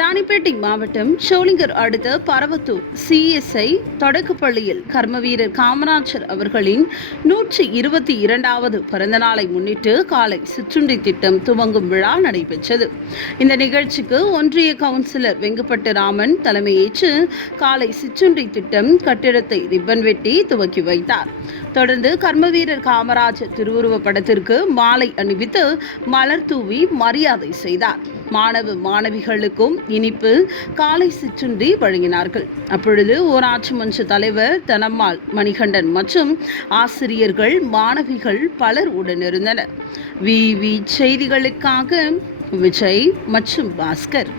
ராணிப்பேட்டை மாவட்டம் சோளிங்கர் அடுத்த பரவத்தூர் சிஎஸ்ஐ தொடக்கப்பள்ளியில் கர்மவீரர் காமராஜர் அவர்களின் நூற்றி இருபத்தி இரண்டாவது பிறந்தநாளை முன்னிட்டு காலை சிற்றுண்டி திட்டம் துவங்கும் விழா நடைபெற்றது. இந்த நிகழ்ச்சிக்கு ஒன்றிய கவுன்சிலர் வெங்கப்பட்டு ராமன் தலைமையேற்று காலை சிற்றுண்டி திட்டம் கட்டிடத்தை ரிப்பன் வெட்டி துவக்கி வைத்தார். தொடர்ந்து கர்மவீரர் காமராஜர் திருவுருவ படத்திற்கு மாலை அணிவித்து மலர் தூவி மரியாதை செய்தார். மாணவ மாணவிகளுக்கும் இனிப்பு காலை சிற்றுண்டி வழங்கினார்கள். அப்பொழுது ஊராட்சி மன்ற தலைவர் தனம்மாள் மணிகண்டன் மற்றும் ஆசிரியர்கள் மாணவிகள் பலர் உடனிருந்தனர். வி. செய்திகளுக்காக விஜய் மற்றும் பாஸ்கர்.